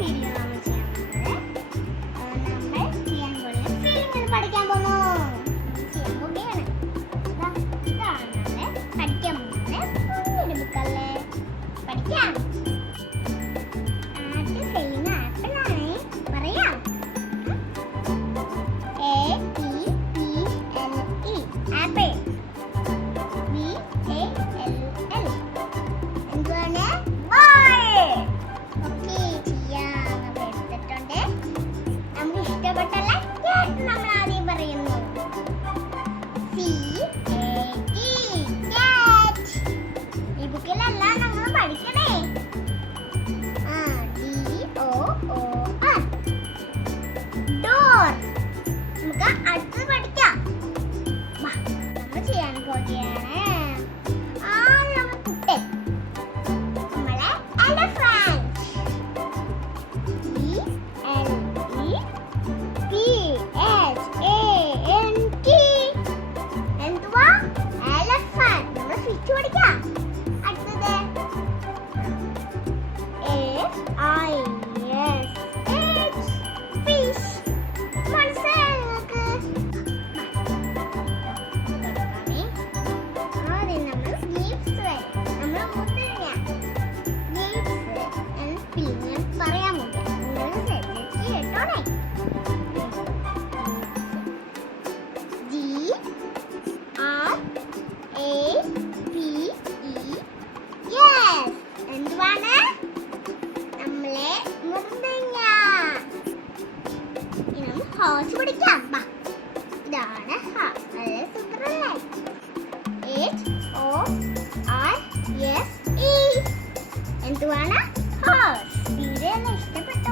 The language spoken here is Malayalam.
വീഡിയോ നമ്മൾ ചെയ്യാൻ പോകുന്നത് ഫീലിംഗ് പഠിക്കാൻ പോകുന്നു. ചെയ്യാൻ പോവുകയാണ്. ഇതാണ് നമ്മൾ പഠിക്കാൻ പോകുന്നത്. ബുക്കല്ലേ പഠിക്കാം. ആദ്യം ചെയ്യുന്ന ആപ്പിളാണ്. പറയാം. APPLE apple. BALL എന്താണ്? ബോൾ. ഓക്കേ, ചെയ്യാം. നമ്മൾ എടുത്തിട്ടുണ്ട്. നമുക്ക് ഇഷ്ടപ്പെട്ടല്ല കേട്ട് നമ്മൾ ആദ്യം പറയുന്നു. CAT cat. ഈ ബുക്കിലെല്ലാം നമ്മൾ പഠിക്കണേ. DOOR door. നമുക്ക് അടുത്ത് പഠിക്കാം. നമ്മൾ ചെയ്യാൻ പോകുകയാണ്. നമ്മൾ കുട്ടൻ. നമ്മളെ elephant. ELEPHANT. എന്തുവാ? elephant. നമ്മൾ ഫിഷ് പഠിക്കാം. അടുത്തത് FISH ഫിഷ്. മനസ്സിലായോ നിങ്ങൾക്ക്? ആദ്യം നമ്മൾ ലീവ്സ് വരും. നമ്മൾ മുതിർന്ന ലീവ്സ് പിന്നെ പറയാൻ പോകും. നിങ്ങൾ ശ്രദ്ധിച്ച് കേട്ടോണേ. GRAPE. എന്തുവാണ്? നമ്മളെ മുതിർന്ന. ഇനി നമ്മൾ ഹോഴ്സ് പഠിക്കാം. ഇതാണ് ഹോഴ്സ്. വളരെ സൂപ്പറല്ലേ? HORSE. എന്തുവാണ്? ഹോഴ്സ്. വീഡിയോ ഇഷ്ടപ്പെട്ടോ?